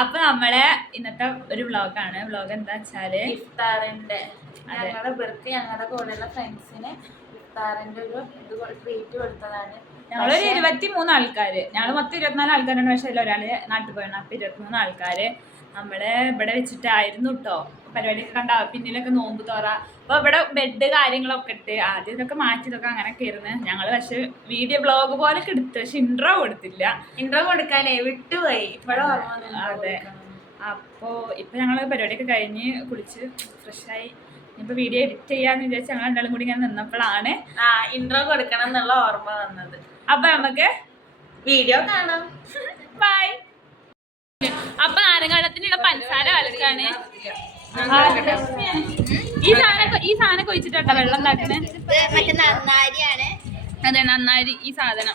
അപ്പൊ നമ്മളെ ഇന്നത്തെ ഒരു വ്ളോഗാണ്. വ്ളോഗ് എന്താ വെച്ചാല് ഇഫ്താറിന്റെ ഞങ്ങളുടെ ബർത്ത്ഡേ ഞങ്ങളുടെ കൂടെയുള്ള ഫ്രണ്ട്സിന് ഇഫ്താറിന്റെ ഒരു ഇത് ട്രീറ്റ് കൊടുത്തതാണ്. ഞങ്ങളൊരു 23 ആൾക്കാര്. ഞങ്ങള് മൊത്തം 24 ആൾക്കാരാണ്. പക്ഷെ ഒരാള് നാട്ടിൽ പോയാണ്. അപ്പൊ 23 ആൾക്കാര് നമ്മള് ഇവിടെ വെച്ചിട്ടായിരുന്നു കേട്ടോ പരിപാടിയൊക്കെ കണ്ട. പിന്നിലൊക്കെ നോമ്പ് തോറ. അപ്പൊ ഇവിടെ ബെഡ് കാര്യങ്ങളൊക്കെ ഇട്ട് ആദ്യം ഇതൊക്കെ മാറ്റിയതൊക്കെ അങ്ങനെയൊക്കെ ആയിരുന്നു ഞങ്ങള്. പക്ഷെ വീഡിയോ ബ്ലോഗ് പോലെ എടുത്തു. പക്ഷെ ഇൻട്രോ കൊടുത്തില്ല. ഇൻട്രോ കൊടുക്കാനേ വിട്ടുപോയി. അതെ. അപ്പോ ഇപ്പൊ ഞങ്ങള് പരിപാടിയൊക്കെ കഴിഞ്ഞ് കുളിച്ച് ഫ്രഷായി. ഇപ്പൊ വീഡിയോ എഡിറ്റ് ചെയ്യാന്ന് വിചാരിച്ച് ഞങ്ങൾ രണ്ടാളും കൂടി ഇങ്ങനെ നിന്നപ്പോഴാണ് ഇൻട്രോ കൊടുക്കണം എന്നുള്ള ഓർമ്മ വന്നത്. അപ്പൊ നമുക്ക് വീഡിയോ കാണാം. ബൈ. അപ്പൊ നാരങ്ങാവെള്ളത്തിനുള്ള പഞ്ചസാര കലക്കാണ്. ഈ സാധനം ഒഴിച്ചിട്ടാ വെള്ളം ഉണ്ടാക്കണേ. അതെ, നന്നാരി. ഈ സാധനം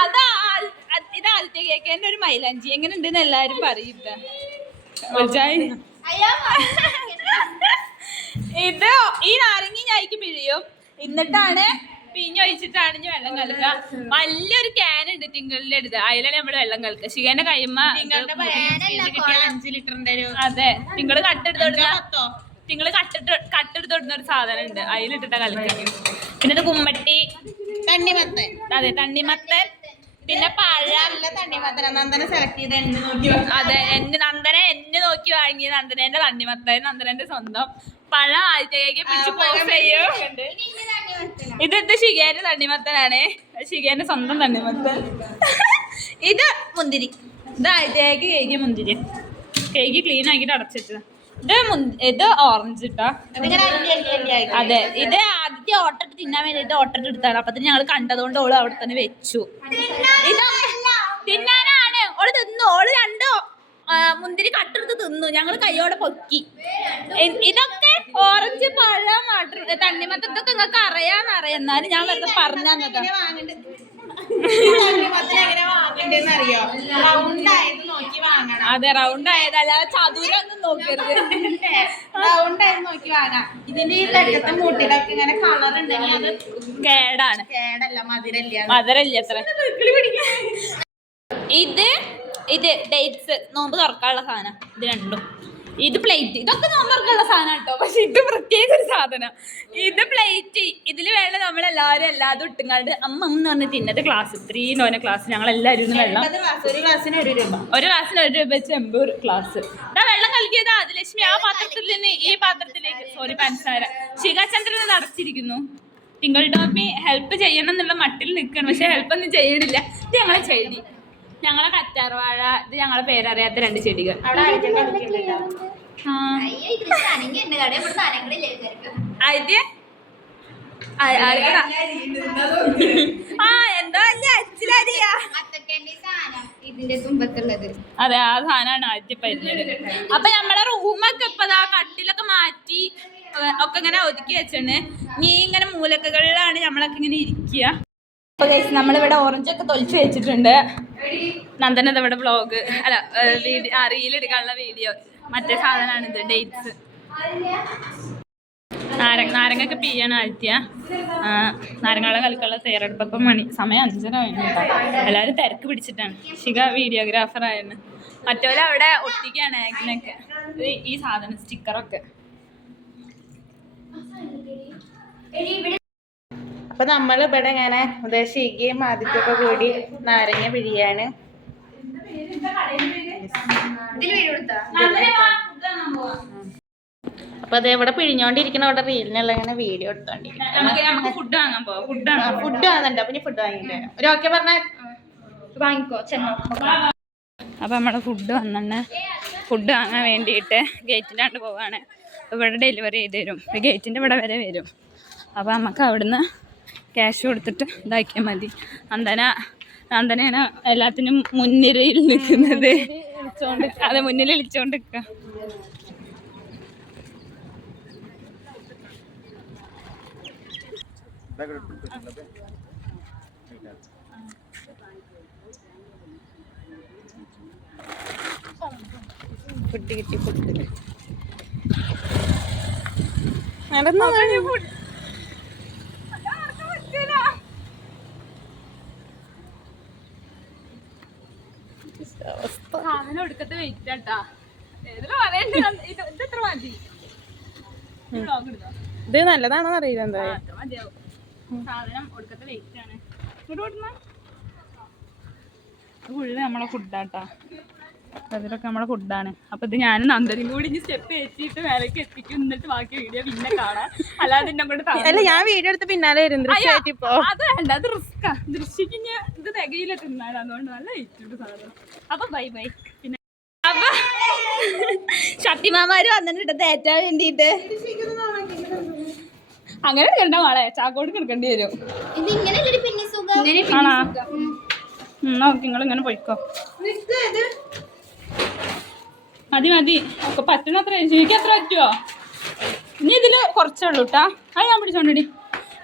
അതാ ഇത് ആദ്യത്തെ കേക്ക്. എന്റെ ഒരു മൈലാഞ്ചി എങ്ങനെ ഉണ്ടെന്ന് എല്ലാരും പറയില്ല. ഇത് ഈ നാരങ്ങി ഞായിക്ക് പിഴിയും. എന്നിട്ടാണ് പിഞ്ഞൊഴിച്ചിട്ടാണ് ഇനി വെള്ളം കലക്കുക. വലിയൊരു ക്യാൻ ഉണ്ട് ടിങ്കളിന്റെ അടുത്ത്. അതിലാണ് നമ്മള് വെള്ളം കലക്കുക. ശിഖന്റെ കൈമ 5 ലിറ്ററിന്റെ ഒരു. അതെ, തിങ്കള് കട്ടെടുത്തോടുന്ന ഒരു സാധനം ഉണ്ട്. അതിലിട്ടിട്ടാ കലക്കുക. പിന്നെ ഇത് കുമ്മട്ടി, തണ്ണിമത്തൻ. അതെ, തണ്ണിമത്തൻ. പിന്നെ പഴം. തണ്ണിമത്തൻ നന്ദന സെലക്ട് ചെയ്ത് എണ്ണ നോക്കി. അതെ, നന്ദന എന്നെ നോക്കി വാങ്ങിയ നന്ദനേന്റെ തണ്ണിമത്തൻ. നന്ദനന്റെ സ്വന്തം പഴം ആദ്യത്തേക്ക് പിടിച്ച് പോസ് ചെയ്യും. ഇത് ശിഖേന്റെ തണ്ണിമത്തനാണ്. ശിഖേന്റെ സ്വന്തം തണ്ണിമത്തൻ. ഇത് മുന്തിരി. ഇത് ആദ്യത്തേക്ക് കേക്ക് മുന്തിരി. കേക്ക് ക്ലീൻ ആക്കിട്ട് അടച്ചിട്ട്. ഇത് ഓറഞ്ച് ഇട്ടാ. അതെ, ഇത് ആദ്യത്തെ ഓട്ടിട്ട് തിന്നാൻ വേണ്ടിട്ട് ഓട്ടിട്ട് എടുത്താണ്. അപ്പത്തിന് ഞങ്ങൾ കണ്ടതുകൊണ്ട് ഓള് അവിടെ തന്നെ വെച്ചു. ഇത് തിന്നാനാണ്. ഓള് തിന്നു. ഓള് രണ്ടോ മുന്തിരി കട്ടെടുത്ത് തിന്നു. ഞങ്ങൾ കൈയോടെ പൊക്കി. ഇതൊക്കെ ഓറഞ്ച്, പഴം, തണ്ണിമത്തൻ ഇതൊക്കെ നിങ്ങൾക്ക് അറിയാന്നറിയാം. എന്നാലും ഞാൻ വെറുതെ പറഞ്ഞാ. അതെ, റൗണ്ട് ആയത്. അല്ലാതെ ചതുരൊന്നും നോക്കരുത്. റൗണ്ട് ആയത് നോക്കി വാങ്ങാം. ഇതിന്റെ ഈ തട്ടത്തെ മൂട്ടിലൊക്കെ ഇങ്ങനെ കളർ ഉണ്ടെങ്കിൽ അത് കേടാണ്. കേടല്ല, മധുരല്ല. അത്ര. ഇത് ഡേറ്റ്സ്, നോമ്പ് തുറക്കാനുള്ള സാധനം. ഇത് രണ്ടും. ഇത് പ്ലേറ്റ്. ഇതൊക്കെ നോമ്പ് തുറക്കാനുള്ള സാധനം കേട്ടോ. പക്ഷെ ഇത് പ്രത്യേക ഒരു സാധനം. ഇത് പ്ലേറ്റ്. ഇതില് വേണം നമ്മളെല്ലാവരും എല്ലാതും ഇട്ടുങ്ങാണ്ട് അമ്മ എന്ന് പറഞ്ഞ് തിന്നത്. ക്ലാസ് 3 നോന ക്ലാസ് ഞങ്ങളെല്ലാവരും ഇരുന്ന് വെള്ളം. ഒരു ക്ലാസ്സിന് 1 രൂപ. ഒരു ക്ലാസ്സിന് 1 രൂപ വെച്ച് 80 ക്ലാസ്. വെള്ളം കളിക്കിയത് ആദിലക്ഷ്മി ആ പാത്രത്തിൽ നിന്ന് ഈ പാത്രത്തിലേക്ക്. സോറി, പഞ്ചസാര. ശിഖാചന്ദ്രൻ അടച്ചിരിക്കുന്നു. തിങ്കൾ ടോപ്പി ഹെൽപ്പ് ചെയ്യണം എന്നുള്ള മട്ടിൽ നിൽക്കണം. പക്ഷെ ഹെൽപ്പൊന്നും ചെയ്യണില്ല. ഇത് ഞങ്ങളെ ചെടി, ഞങ്ങളെ കറ്റാർവാഴ. ഇത് ഞങ്ങളെ പേരറിയാത്ത 2 ചെടികൾ. അതെ, ആ സാധനമാണ് ആദ്യം വരുന്നത്. അപ്പൊ നമ്മളെ റൂമൊക്കെ ഇപ്പൊ കട്ടിലൊക്കെ മാറ്റി ഒക്കെ ഇങ്ങനെ ഒതുക്കി വെച്ചാണ്. നീ ഇങ്ങനെ മൂലക്കകളിലാണ് നമ്മളൊക്കെ ഇങ്ങനെ ഇരിക്കുക. നമ്മളിവിടെ ഓറഞ്ചൊക്കെ തൊലിച്ച് വെച്ചിട്ടുണ്ട്. നന്ദനത് ഇവിടെ വ്ളോഗ് അല്ല റീൽ എടുക്കാനുള്ള വീഡിയോ. മറ്റേ സാധനമാണ് ഇത്, ഡേറ്റ്സ്. നാരങ്ങൊക്കെ പിയ്യാണ് ആഴ്ത്തിയ. നാരങ്ങളെ കളിക്കുള്ള തയ്യാറെടുപ്പ്. സമയം 5:30 കഴിഞ്ഞിട്ടാ. എല്ലാവരും തിരക്ക് പിടിച്ചിട്ടാണ്. ശിഖ വീഡിയോഗ്രാഫർ ആയിരുന്നു. മറ്റവരെ അവിടെ ഒട്ടിക്കാണ് ആഗ്നൊക്കെ. ഈ സാധനം സ്റ്റിക്കറൊക്കെ. അപ്പൊ നമ്മളിവിടെ ഇങ്ങനെ ശിഖയും ആദിത്യൊക്കെ കൂടി നാരങ്ങ പിഴിയാണ്. അപ്പൊ അത് ഇവിടെ പിഴിഞ്ഞോണ്ടിരിക്കണ അവിടെ റീലിനുള്ള ഇങ്ങനെ വീഡിയോ എടുത്തോണ്ടിരിക്കും. ഫുഡ് വാങ്ങുന്നുണ്ട്. അപ്പൊ ഫുഡ് വാങ്ങിട്ട് ഒരു ഓക്കെ പറഞ്ഞ വാങ്ങിക്കോ. അപ്പൊ നമ്മള് ഫുഡ് വന്നെ. ഫുഡ് വാങ്ങാൻ വേണ്ടിയിട്ട് ഗേറ്റിൻ്റെ അങ്ങോട്ട് പോവാണ്. ഇവിടെ ഡെലിവറി ചെയ്ത് തരും. ഗേറ്റിൻ്റെ ഇവിടെ വരെ വരും. അപ്പൊ നമുക്ക് അവിടുന്ന് ക്യാഷ് കൊടുത്തിട്ട് ഇതാക്കിയാൽ മതി. നന്ദനയാണ് എല്ലാത്തിനും മുൻനിരയിൽ നിൽക്കുന്നത്. അതെ, മുന്നിൽ വിളിച്ചോണ്ട് നിൽക്കുക. ഫുഡ് കിട്ടി. ഫുഡ് സാധനം ഒടുക്കത്തെ വെയിറ്റ് ആട്ടാ ഏതിലും പറയണ്ട ഇത് എത്ര മതി വ്ലോഗ് എടുത്തോ ഇത് നല്ലതാണോ അറിയില്ല എന്താ അത്ര മതിയാവും സാധനം ഒടുക്കത്തെ വെയിറ്റ് ആണ് ഫുള്ള് നമ്മളെ ഫുഡാട്ടാ അതിലൊക്കെ നമ്മളെ ഫുഡാണ് അപ്പൊ ഇത് ഞാൻ നന്ദനും കൂടി ഇനി സ്റ്റെപ്പ് എത്തിയിട്ട് മേലേക്ക് എത്തിക്കും എന്നിട്ട് ബാക്കി വീഡിയോ പിന്നെ കാണാം അല്ലാതെ എന്നെ കൊണ്ട് അല്ല ഞാൻ വീഡിയോ എടുത്ത് പിന്നാലെ വരും ദൃശ്യമായിട്ട് ഇപ്പൊ അത് വേണ്ട അത് റിസ്ക്കാ ദൃശ്യക്ക് ഇത് തികയില്ല തിന്നാൻ അതുകൊണ്ട് നല്ല വെയിറ്റുണ്ട് സാധനം അപ്പൊ ബൈ ബൈ പിന്നെ അപ്പൊ ശക്തിമാമാര് വന്നിട്ട് തേറ്റാൻ വേണ്ടിട്ട് അങ്ങനെ എടുക്കണ്ട മോളെ ചാക്കോട് കിടക്കേണ്ടി വരും ആണോ നോക്കി നിങ്ങൾ ഇങ്ങനെ പോയിക്കോ മതി മതി ഒക്കെ പറ്റണത്ര എനിക്ക് എത്ര പറ്റുമോ ഇനി ഇതില് കുറച്ചുള്ളൂ കേട്ടാ അത് ഞാൻ പിടിച്ചോണ്ടി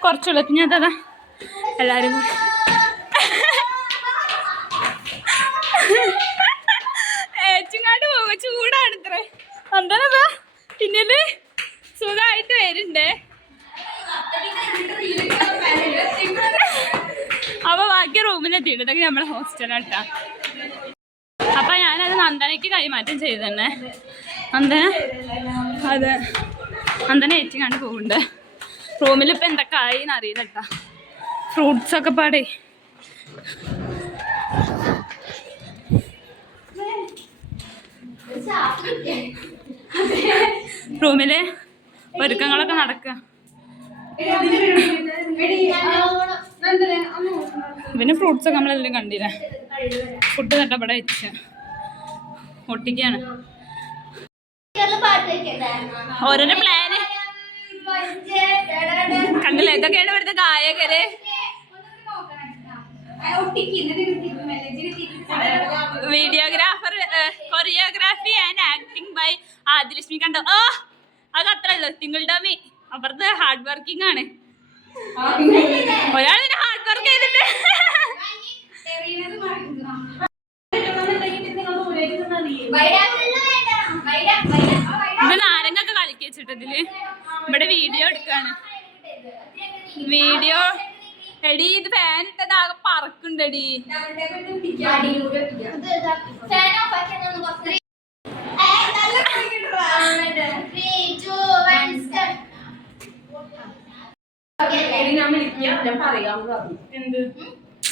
കുറച്ചുള്ളൂ പിന്നെ അതാ എല്ലാരും ഏച്ചുങ്ങാണ്ട് പോകും ചൂടാണ് ഇത്രേ എന്താ പിന്നില് സുഖമായിട്ട് വരുന്നുണ്ടേ അപ്പൊ ബാക്കി റൂമിലെത്തിയിട്ട് ഇതൊക്കെ നമ്മളെ ഹോസ്റ്റലാട്ടാ അപ്പൊ ഞാനത് നന്ദനയ്ക്ക് കൈമാറ്റം ചെയ്തന്നെ നന്ദന അത് നന്ദന ഏറ്റിങ്ങാണ്ട് പോകുന്നുണ്ട് റൂമിലിപ്പോൾ എന്തൊക്കെ ആയിന്ന് അറിയില്ല കേട്ടാ ഫ്രൂട്ട്സ് ഒക്കെ പാടേ റൂമില് ഒരുക്കങ്ങളൊക്കെ നടക്കുക പിന്നെ ഫ്രൂട്ട്സ് ഒക്കെ നമ്മളെല്ലാം കണ്ടില്ലേ ഫുഡ് തട്ടപ്പെടെ വെച്ച് ഒട്ടിക്കാണ് ഓരോരോ പ്ലാന് കണ്ടില്ല ഇതൊക്കെയാണ് ഇവിടുത്തെ ഗായകര് videographer choreography and acting by Adilakshmi കണ്ടോ ഓ അത് അത്ര ഉള്ളു സിംഗിൾ ഡോമി അപ്പുറത്ത് ഹാർഡ് വർക്കിംഗ് ആണ് ഒരാൾ പിന്നെ ഹാർഡ് വർക്ക് ചെയ്തിട്ട് ഇത് നാരങ്ങൊക്കെ കളിക്കി വെച്ചിട്ട് ഇതില് ഇവിടെ വീഡിയോ എടുക്കാണ് വീഡിയോ എടി ഇത് ഫാൻ ഇട്ടത് ആകെ പറക്കുണ്ടെടി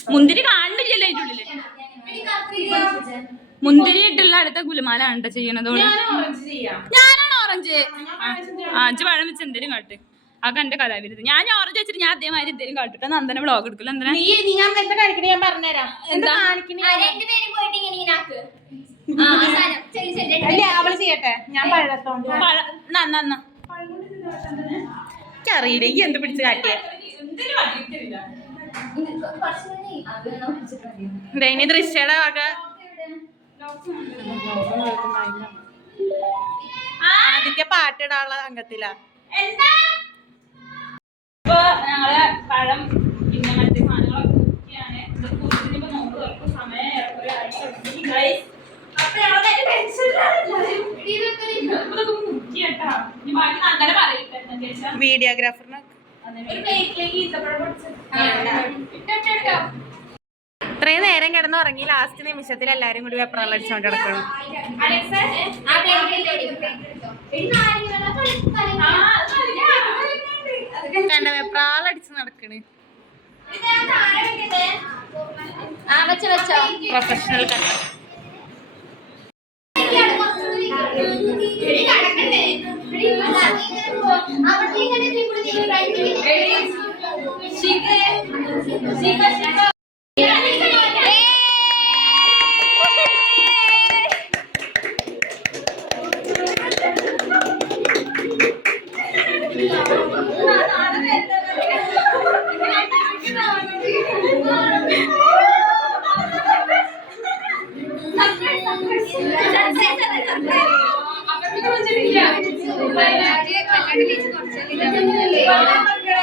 മുന്തിരി കാണുന്നില്ലല്ലോ അതിന്റെ ഉള്ളില് മുന്തിരി ഇട്ടുള്ള അടുത്ത ഗുലുമാലാണ് കേട്ടോ ചെയ്യണത് ഞാനാണ് ഓറഞ്ച് അഞ്ച് പഴം വെച്ച് എന്തേലും കാട്ട് അതൊക്കെ എന്റെ കലാവിരുത് ഞാൻ ഓറഞ്ച് വെച്ചിട്ട് ഞാൻ അതേമാതിരി എന്തേലും കാട്ടിട്ട് നന്ദന വ്ളോഗ് എടുക്കില്ല എന്തിനാ അറിയില്ല ഈ എന്ത് പിടിച്ച് കാട്ടിയ ഇനി ദൃശ്യയുടെ വക ആദ്യത്തെ പാട്ടിടാനുള്ള അംഗത്തിലാ ഇപ്പൊ ഞങ്ങള് പഴം പിന്നെ മറ്റു സാധനങ്ങളൊക്കെയാണ് സമയം വീഡിയോഗ്രാഫറിന് ഇത്രയും നേരം കിടന്ന് ഉറങ്ങി ലാസ്റ്റ് നിമിഷത്തിൽ എല്ലാരും കൂടി വെപ്രാളം അടിച്ചോണ്ട് കിടക്കണം കണ്ട വെപ്രാളം അടിച്ച് നടക്കണ് പ്രൊഫഷണൽ കണ്ട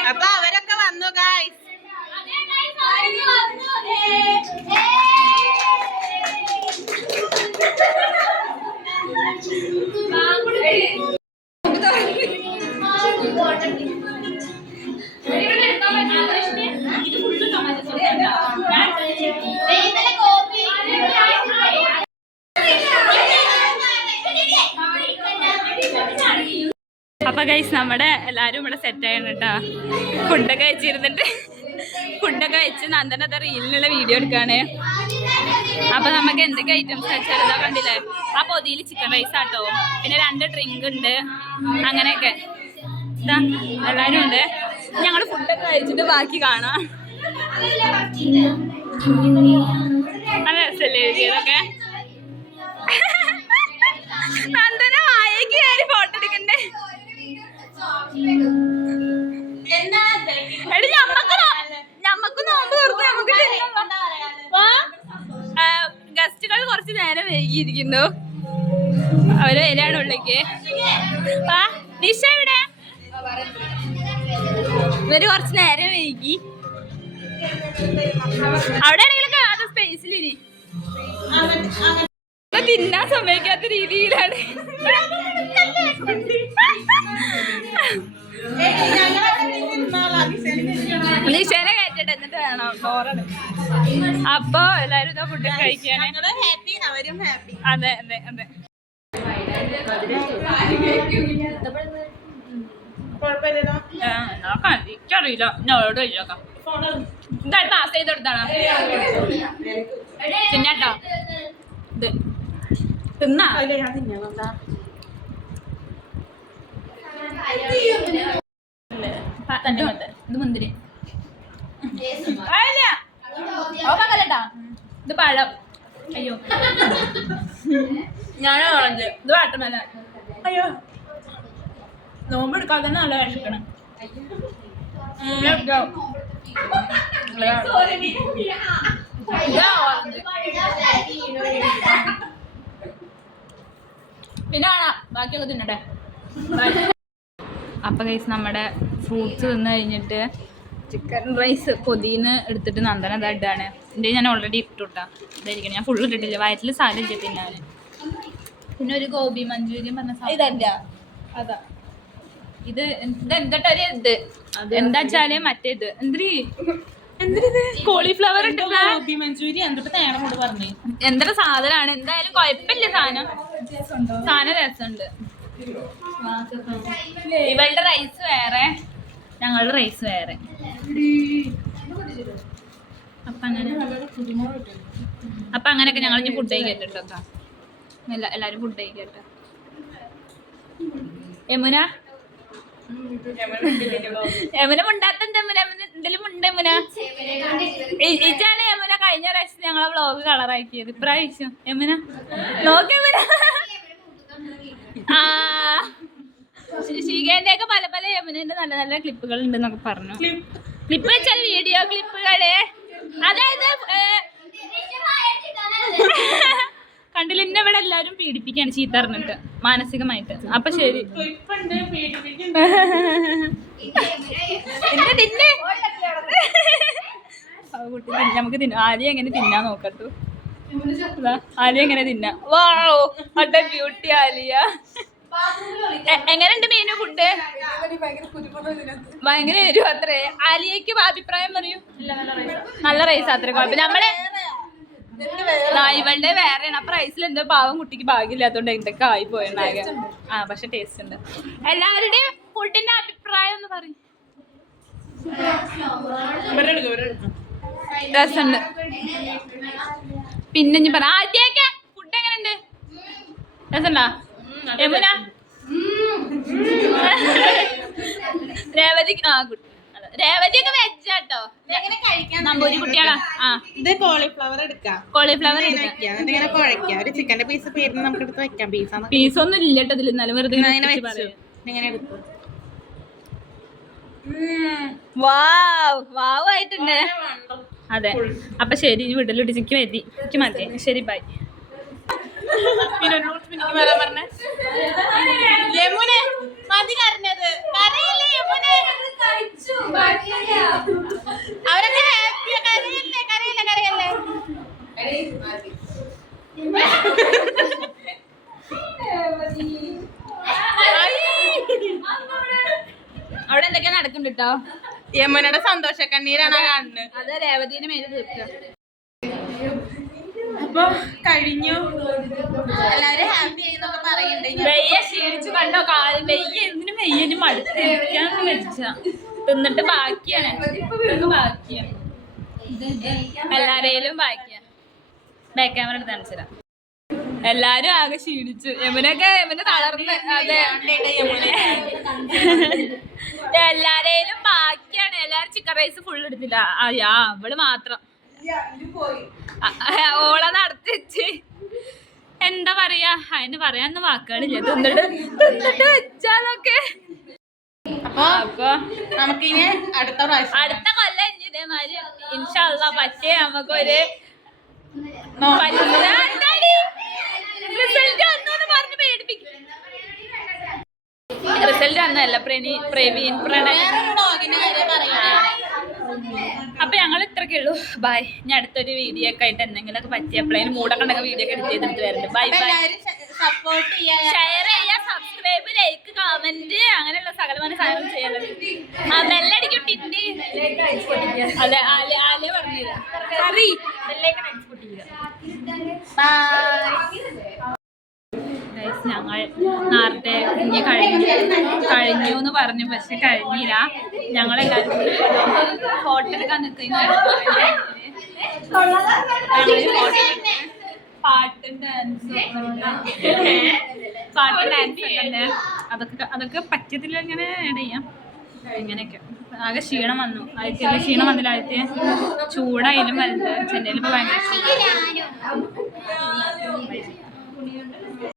അപ്പൊ അവരൊക്കെ വന്നു ഗായ്സ് അപ്പൊ ഗൈസ് നമ്മുടെ എല്ലാരും ഇവിടെ സെറ്റ് ആയിരുന്നു കേട്ടോ. ഫുഡൊക്കെ വെച്ചിരുന്നിട്ട് ഫുഡൊക്കെ വെച്ച് നന്ദനത്തെ റീലിനുള്ള വീഡിയോ എടുക്കാണ്. അപ്പൊ നമുക്ക് എന്തൊക്കെ ഐറ്റംസ് വെച്ചാൽ ഇതാ കണ്ടില്ലേ, ആ പൊതിയിൽ ചിക്കൻ റൈസ് ആട്ടോ, പിന്നെ 2 ഡ്രിങ്ക് ഉണ്ട്, അങ്ങനെയൊക്കെ ഇതാ എല്ലാരും ഉണ്ട്. ഞങ്ങള് ഫുഡൊക്കെ കഴിച്ചിട്ട് ബാക്കി കാണാം. നല്ല രസല്ലേ എഴുതിയതൊക്കെ. നന്ദന വായക്ക് കയറി ഫോട്ടോ എടുക്കണ്ടേ? എടി ഞമ്മക്ക് നോമ്പ് തുറന്ന് നമുക്ക് ഗസ്റ്റുകൾ കുറച്ച് നേരം വൈകിയിരിക്കുന്നു. അവര് വരാണ് ഉള്ളിലേക്ക്. നിഷ എവിടെ? ഇവര് കുറച്ച് നേരം വൈകി. അവിടെ ആണെങ്കിലും അത് സ്പേസിലിനി തിന്നാൻ സമ്മതിക്കാത്ത രീതിയിലാണ്. നിഷേനെ കയറ്റട്ടെ എന്നിട്ട് വേണം ചോറാണ്. അപ്പൊ എല്ലാരും ഇതാ ഫുഡ് കഴിക്കാന്. അതെ അതെ അതെ. എനിക്കറിയില്ല, ഞങ്ങളോട് കഴിച്ചോക്കാം. എന്തായാലും പാസ് ചെയ്തെടുത്താണ് തിന്നാട്ടോ. ഇത് തിന്നാ ഇത് മുന്തിരി, ഓക്കല്ലട്ടാ ഇത് പഴം. അയ്യോ ഞാനോ ഓറഞ്ച്. ഇത് വാട്ടർമെലൺ. അയ്യോ നോമ്പ് എടുക്കാതെ തന്നെ നല്ല വിശക്കണം. പിന്നെ കാണാം ബാക്കിയൊക്കെ തിന്നട്ടെ. അപ്പൊ ഗൈസ് നമ്മുടെ ഫ്രൂട്ട്സ് തിന്നു കഴിഞ്ഞിട്ട് ചിക്കൻ റൈസ് പൊതിന്ന് എടുത്തിട്ട് നന്ദന ഇതായിട്ടാണ്. എൻ്റെ ഞാൻ ഓൾറെഡി ഇട്ടുട്ടാ. ഇതായിരിക്കണം, ഞാൻ ഫുള്ള് ഇട്ടിട്ടില്ല, വയറ്റിൽ സാധനം തിന്നാൻ. പിന്നെ ഒരു ഗോബി മഞ്ചൂരിയൻ പറഞ്ഞ ഇതല്ല അതാ. ഇത് ഇതെന്താ ഇത് എന്താ വെച്ചാല് മറ്റേത് എന്തിത് കോളിഫ്ലവർ ഗോബി മഞ്ചൂരിയൻ എന്തൊക്കെ സാധനമാണ്. എന്തായാലും കുഴപ്പമില്ല, സാധനം രസമുണ്ട്. ഇവളുടെ റൈസ് വേറെ, ഞങ്ങളുടെ റൈസ് വേറെ. അപ്പൊ അങ്ങനെയൊക്കെ ഞങ്ങൾ ഇനി ഫുഡ് കഴിക്കട്ടോ. എല്ലാരും ഫുഡ് കഴിക്കട്ടെ. യമുന മുണ്ടാത്തണ്ട്. എന്തെങ്കിലും ഉണ്ട് യമുന? ഇതാണ് യമുന കഴിഞ്ഞ പ്രാവശ്യം ഞങ്ങളെ വ്ളോഗ് കളറാക്കിയത്. ഇപ്രാവശ്യം യമുന നോക്കി ശീകേന്റെ ഒക്കെ പല പല യമുനന്റെ നല്ല നല്ല ക്ലിപ്പുകൾ ഉണ്ടെന്നൊക്കെ പറഞ്ഞു. ക്ലിപ്പ് വെച്ചാൽ വീഡിയോ ക്ലിപ്പുകള്, അതായത് കണ്ടില്ല എന്നെ ഇവിടെ എല്ലാരും പീഡിപ്പിക്കാണ് ചീത്ത അറിഞ്ഞിട്ട് മാനസികമായിട്ട്. അപ്പൊ ശരി നമുക്ക് ആലിയ എങ്ങനെ തിന്നാൻ നോക്കട്ടു. ആലിയ എങ്ങനെ തിന്നാ. Wow what a beauty Alia. എങ്ങനെയുണ്ട് മീനു ഫുഡ്? ഭയങ്കര എരിവ് അത്രേ. ആലിയക്ക് അഭിപ്രായം പറയൂ. നല്ല റൈസ് അത്ര കുഴപ്പമില്ല. നമ്മളെ ഇവളുടെ വേറെയാണ്. അപ്പൊ റൈസിൽ എന്തോ പാവം കുട്ടിക്ക് ഭാഗ്യമില്ലാത്തോണ്ട് എന്തൊക്കെ ആയി പോയണ്ടാകെ. പക്ഷെ ടേസ്റ്റ് ഉണ്ട്. എല്ലാവരുടെയും ഫുഡിന്റെ അഭിപ്രായം ഒന്ന് പറയും. രസമുണ്ട്. പിന്നെ ഇനി പറ ആദ്യമൊക്കെ ഫുഡ് എങ്ങനെയുണ്ട്? രസമുണ്ടാ യമുന? രേവതി രേവതിയൊക്കെ വെച്ചാട്ടോ. നമ്പൂരി കുട്ടികളാ. ഇത് കോളിഫ്ലവർ എടുക്കാം. കോളിഫ്ലവർ കുഴക്കാം. ഒരു ചിക്കന്റെ പീസ് പേരിന് നമുക്ക് എടുത്ത് വെക്കാം. പീസൊന്നും ഇല്ല കേട്ടോ ഇതിൽ. എന്നാലും വെറുതെ വാവ് ആയിട്ടുണ്ട്. അതെ അപ്പൊ ശരി, വീട്ടിലോട്ട് ചിക്ക് മതി. എനിക്ക് മതി. ശരി ബൈ. യമുനെ മതി കരഞ്ഞത്. അവരൊക്കെ ഹാപ്പിയാ. കരയല്ലേ കരയല്ലേ കരയല്ലേ. അവിടെ എന്തൊക്കെയാ നടക്കുന്നുണ്ട് കേട്ടോ. യമുനയുടെ സന്തോഷ കണ്ണീരാണ് കാണുന്നത്. അത് രേവതിന്റെ മേലെ തീർക്കുക. അപ്പൊ കഴിഞ്ഞു. എല്ലാവരും ഹാപ്പി ആയിന്നൊക്കെ പറയുന്നുണ്ട്. വെയ്യ ക്ഷീണിച്ചു കണ്ടോ കാല് വെയ്യ എന്തിനും വെയ്യനും മടുത്തിരിക്കാന്ന് വെച്ച തിന്നിട്ട് ബാക്കിയാണ് ഇതൊക്കെ ബാക്കിയാണ് എല്ലാരേലും ബാക്കിയാണ്. ബാക്ക് ക്യാമറ എടുത്ത് കാണിച്ചുതരാം. എല്ലാരും ആകെ ക്ഷീണിച്ചു. യമന തളർന്ന്. അതെ എല്ലാരേലും ബാക്കിയാണ്. എല്ലാരും ചിക്കൻ റൈസ് ഫുൾ എടുത്തില്ല. അയ്യാ അവള് മാത്രം ഓള നടത്തിച്ച് എന്താ പറയാ അതിന് പറയാനൊന്നും വാക്കുകളില്ല. തിന്നിട്ട് വെച്ചാലൊക്കെ അപ്പൊ നമുക്കിനി അടുത്ത പ്രാവശ്യം അടുത്ത കൊല്ലം ഇനി ഇതേമാതിരി ഇൻഷാ അള്ളാ പറ്റേ നമുക്കൊരു റിസൾട്ട് വന്നോന്ന് പറഞ്ഞ് പേടിപ്പിക്കും. റിസൾട്ട് വന്നല്ല പ്രവീൺ പ്രണയ്. അപ്പൊ ഞങ്ങൾ ഇത്രയൊക്കെ ഉള്ളൂ. ബൈ. ഞാൻ അടുത്തൊരു വീഡിയോ ഒക്കെ ആയിട്ട് എന്തെങ്കിലുമൊക്കെ പറ്റിയപ്പോഴേനും മൂടൊക്കെ ഉണ്ടെങ്കിൽ വീഡിയോ ഒക്കെ എഡിറ്റ് ചെയ്തിട്ട് വരുന്നുണ്ട്. Bye bye. സപ്പോർട്ട് ചെയ്യാൻ, ഷെയർ ചെയ്യുക, സബ്സ്ക്രൈബ്, ലൈക്ക്, കമന്റ് അങ്ങനെയുള്ള സകലമായ സാധനം ചെയ്യാനുള്ളത്. ആ ബെല്ലടിക്കും ടിൻഡി. അതെ ആലേ പറഞ്ഞത് സറി ഞങ്ങൾ നേരത്തെ ഇനി കഴിഞ്ഞു എന്ന് പറഞ്ഞു. പക്ഷെ കഴിഞ്ഞില്ല. ഞങ്ങളെല്ലാവരും ഫോട്ടോ എടുക്കാൻ നിൽക്കുന്ന പാട്ടും ഡാൻസും തന്നെ അതൊക്കെ പറ്റത്തില്ല. ഇങ്ങനെ ആഡ് ചെയ്യാം. ഇങ്ങനെയൊക്കെ ആകെ ക്ഷീണം വന്നു. ആദ്യത്തെ ക്ഷീണം വന്നില്ല. ആദ്യത്തെ ചൂടായാലും വലുത് ചെന്നൈയിൽ ഇപ്പോൾ ഭയങ്കര